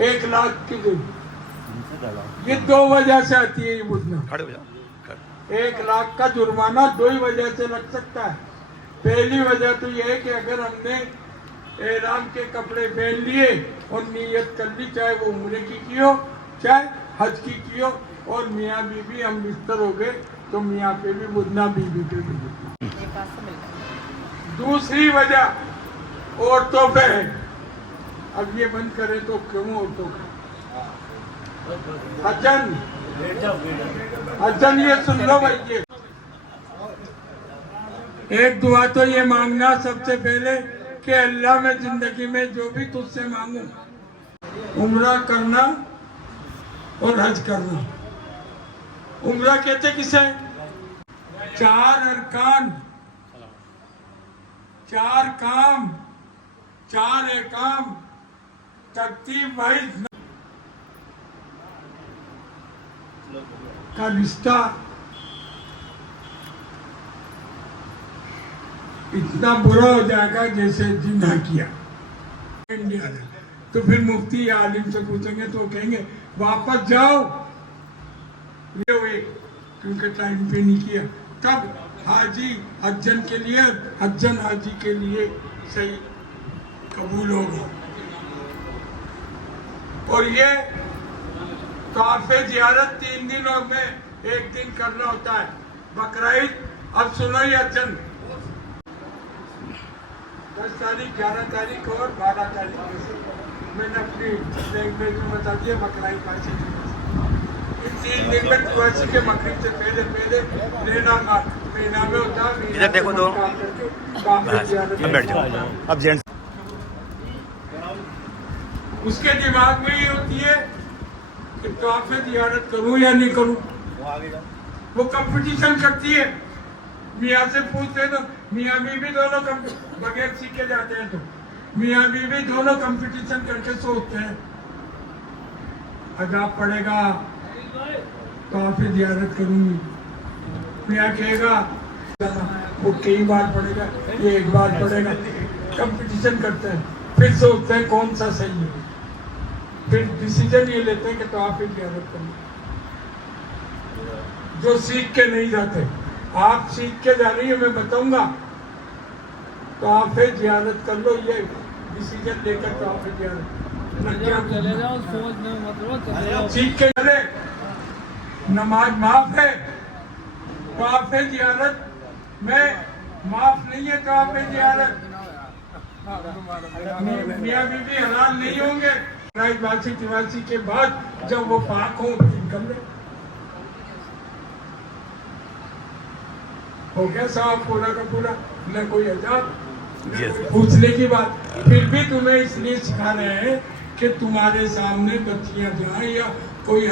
1 लाख की दो। ये 2 वजह से आती है ये मुद्दा। 1 लाख का जुर्माना 2 ही वजह से लग सकता है। पहली वजह तो यह है कि अगर हमने एहराम के कपड़े पहन लिए और नीयत कर ली, चाहे वो उम्रे की हो चाहे हज की हो, और मियाँ बीबी हम बिस्तर हो गए, तो मियाँ पे भी मुद्दा, बीबी पे भी। दूसरी वजह औरतों पे है। अब ये बंद करें तो क्यों औरतों का हजन ये सुन लो भाई। ये एक दुआ तो ये मांगना सबसे पहले कि अल्लाह में जिंदगी में जो भी तुझसे मांगू, उम्रा करना और हज करना। उम्रा कहते किसे? 4 अरकान, 4 काम, 4 एकाम, तरतीब वाइज का रिश्ता इतना बुरा हो जाएगा जैसे जिन्ना किया इंडिया ने। तो फिर मुफ्ती या आलिम से पूछेंगे तो कहेंगे वापस जाओ, क्योंकि टाइम पे नहीं किया। तब हाजी हज्जन के लिए, हज्जन हाजी के लिए सही कबूल होगा। और ये तौफे जियारत 3 दिनों में 1 दिन करना होता है। बकरीद, अब सुनो ये हज्जन 10 तारीख, 11 तारीख और 12 तारीख मैंने अपनी लैंग्वेज में बता दिया। बकरीद भाषी इन 3 दिन में कुरैशी के मगरिब से पहले लेना महीना में होता है। इधर देखो तो बैठ जाओ। अब जेंट्स उसके दिमाग में ये होती है कि तौफे जियारत करूं या नहीं करूं। वो कंपटीशन करती है। मियाँ से पूछते तो मियाँ बीवी दोनों बगैर सीखे जाते हैं, तो मियाँ बीवी दोनों कंपटीशन करके सोचते हैं अजाब पड़ेगा तौफे जियारत करूंगी। मियाँ कहेगा वो कई बार पड़ेगा, ये 1 बार पड़ेगा। कंपटीशन करते हैं, फिर सोचते हैं कौन सा सही है, फिर डिसीजन ये लेते हैं कि तौफे जियारत करूं। जो सीख के नहीं जाते, आप सीख के जा रही है, मैं बताऊंगा, तो आप फिर जियारत कर लो। ये डिसीजन लेकर तो आप फिर जियारत चले जाओ, सोच में मतलब सीख के चले। नमाज माफ है तो आप फिर जियारत में माफ नहीं है तो आप फिर जियारत। मियाँ बीवी हलाल नहीं होंगे राजवासी तिवासी के बाद, जब वो पाक हो कर ले। हो गया साहब पूरा का पूरा, न कोई अजाब पूछने की बात। फिर भी तुम्हें इसलिए सिखा रहे हैं कि तुम्हारे सामने बच्चियां जाए या कोई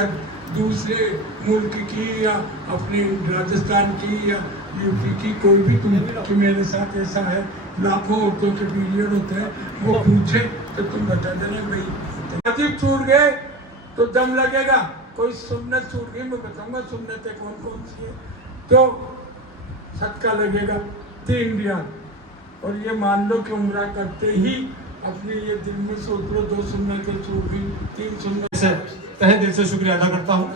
दूसरे मुल्क की या अपने राजस्थान की या यूपी की कोई भी, तुम कि मेरे साथ ऐसा है, लाखों औरतों के पीरियड होते हैं, वो पूछे तो तुम बता देना भाई वाजिब छूट गए तो दम लगेगा, कोई सुन्नत छूट गई मैं बताऊंगा सुन्नतें कौन कौन सी है, तो सदका लगेगा 3 रियाल। और ये मान लो कि उम्रा करते ही अपने ये दिल में सोच लो 2 सुन्नतें छूट गई, 3 सुन्नत से तहे दिल से शुक्रिया अदा करता हूँ।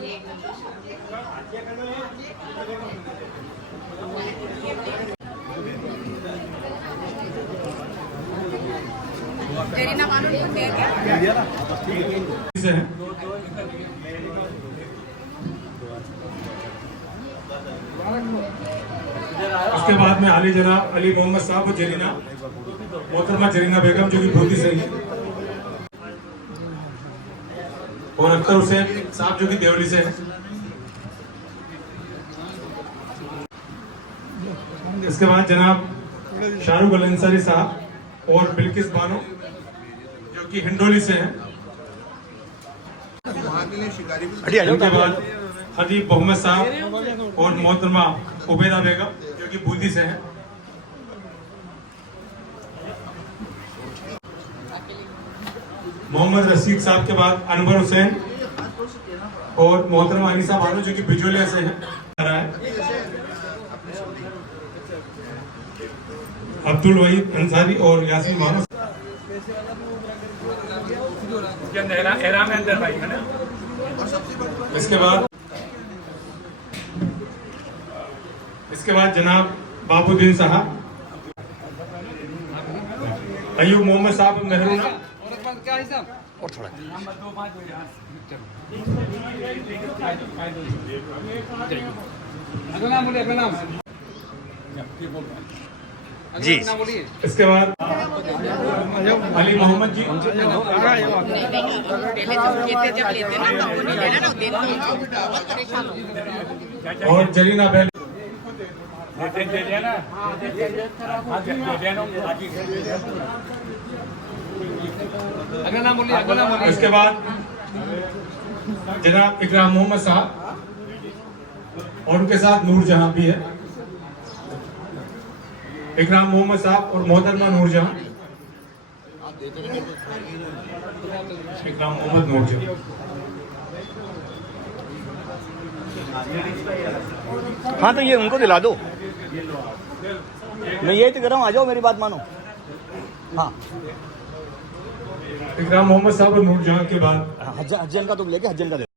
उसके बाद में अली जनाब अली मोहम्मद साहब और जरीना मोहतरमा जरीना बेगम जो कि बूंदी से हैं, और अख्तर हुसैन साहब जो कि देवली से हैं। इसके बाद जनाब शाहरुख अल अंसारी साहब और बिल्किस बानो जो कि हिंडोली से हैं। उनके बाद हदीब मोहम्मद साहब और मोहतरमा उबैदा बेगम जो कि बूंदी से हैं। मोहम्मद रशीद साहब के बाद अनवर हुसैन और मोहतरमा अनीसा बानो जो कि बिजोलिया से हैं। अब्दुल वहीद अंसारी और यासीन बानो। उसके अंदर एरा में अंदर भाई है ना। इसके बाद जनाब बाबुद्दीन साहब, अयूब मोहम्मद साहब मेहरुना, और थोड़ा जी। इसके बाद अली मोहम्मद जी, पहले जब लेते ना तब वो नहीं लेना ना देना बहुत परेशान हो। और जरीना बहन। दे देना दे देना बाकी अगला नाम बोलिए, अगला नाम बोलिए। इसके बाद जनाब इकराम मोहम्मद साहब और उनके साथ नूरजहां भी है। इकराम मोहम्मद साहब और मोहतरमा नूरजहां, इकराम मोहम्मद नूरजहां। हाँ तो ये उनको दिला दो, मैं यही तो कर रहा हूँ, आ जाओ मेरी बात मानो। हाँ इकराम मोहम्मद साहब और नूरजहां के बाद हज्जन का तुम लेके हज्जन का दे।